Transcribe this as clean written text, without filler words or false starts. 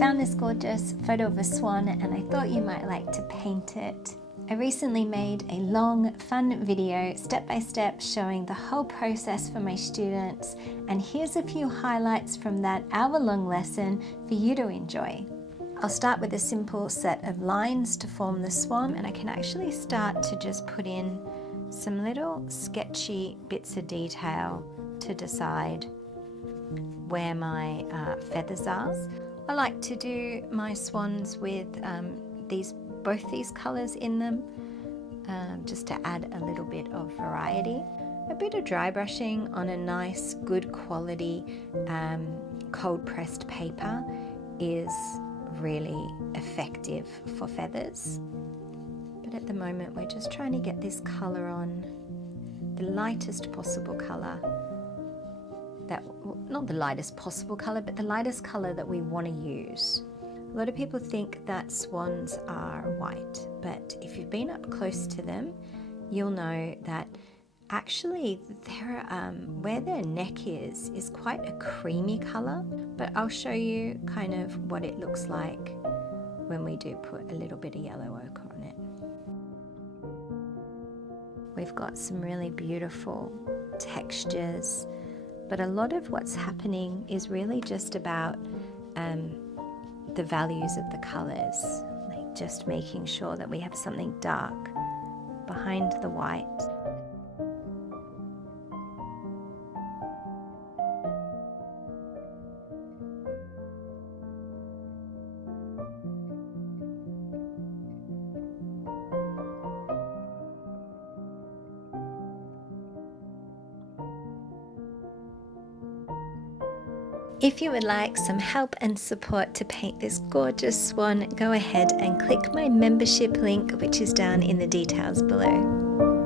found this gorgeous photo of a swan and I thought you might like to paint it. I recently made a long, fun video, step by step, showing the whole process for my students, and here's a few highlights from that hour-long lesson for you to enjoy. I'll start with a simple set of lines to form the swan, and I can actually start to just put in some little sketchy bits of detail to decide where my feathers are. I like to do my swans with both these colours in them, just to add a little bit of variety. A bit of dry brushing on a nice, good quality cold pressed paper is really effective for feathers. But at the moment we're just trying to get this colour on, the lightest possible colour. Not the lightest possible colour, but the lightest colour that we want to use. A lot of people think that swans are white, but if you've been up close to them, you'll know that actually where their neck is quite a creamy colour. But I'll show you kind of what it looks like when we do put a little bit of yellow ochre on it. We've got some really beautiful textures, but a lot of what's happening is really just about the values of the colours, like just making sure that we have something dark behind the white. If you would like some help and support to paint this gorgeous swan, go ahead and click my membership link, which is down in the details below.